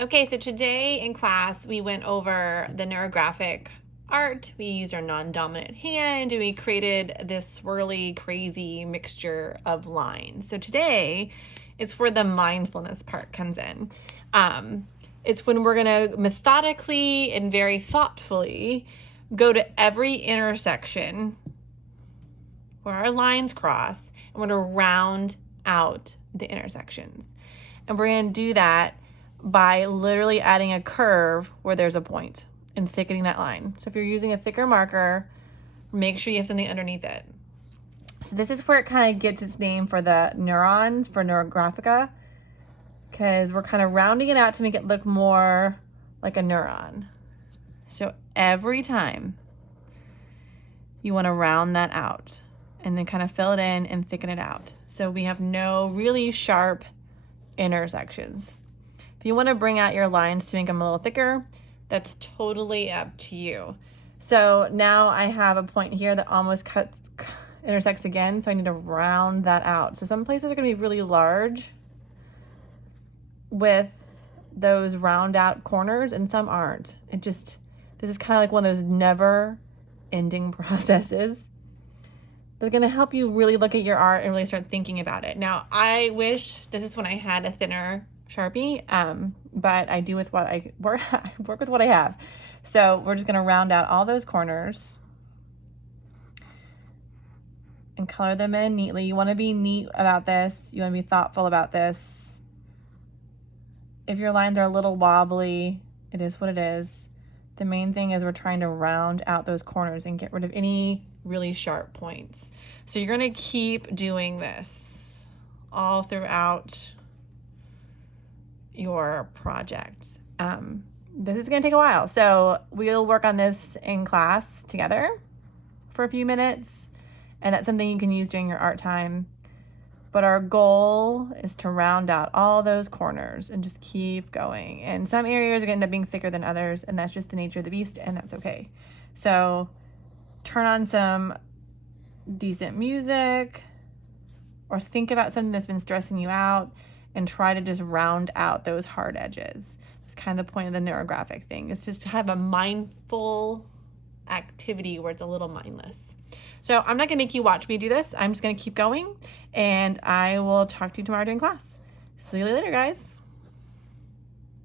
Okay, so today in class we went over the neurographic art. We used our non-dominant hand and we created this swirly, crazy mixture of lines. So today it's where the mindfulness part comes in. It's when we're gonna methodically and very thoughtfully go to every intersection where our lines cross, and we're gonna round out the intersections. And we're gonna do that by literally adding a curve where there's a point and thickening that line. So if you're using a thicker marker, make sure you have something underneath it. So this is where it kind of gets its name for the neurons, for Neurographica, because we're kind of rounding it out to make it look more like a neuron. So every time you want to round that out and then kind of fill it in and thicken it out. So we have no really sharp intersections. If you want to bring out your lines to make them a little thicker, that's totally up to you. So now I have a point here that almost intersects again, so I need to round that out. So some places are going to be really large with those round out corners and some aren't. This is kind of like one of those never ending processes. They're going to help you really look at your art and really start thinking about it. Now, I wish this is when I had a thinner Sharpie, but I do with what I work with what I have. So we're just going to round out all those corners and color them in neatly. You want to be neat about this. You want to be thoughtful about this. If your lines are a little wobbly, it is what it is. The main thing is we're trying to round out those corners and get rid of any really sharp points. So you're going to keep doing this all throughout your project. This is going to take a while, so we'll work on this in class together for a few minutes, and that's something you can use during your art time. But our goal is to round out all those corners and just keep going. And some areas are going to end up being thicker than others, and that's just the nature of the beast, and that's okay. So turn on some decent music or think about something that's been stressing you out and try to just round out those hard edges. That's kind of the point of the neurographic thing. It's just to have a mindful activity where it's a little mindless. So I'm not going to make you watch me do this. I'm just going to keep going, and I will talk to you tomorrow during class. See you later, guys.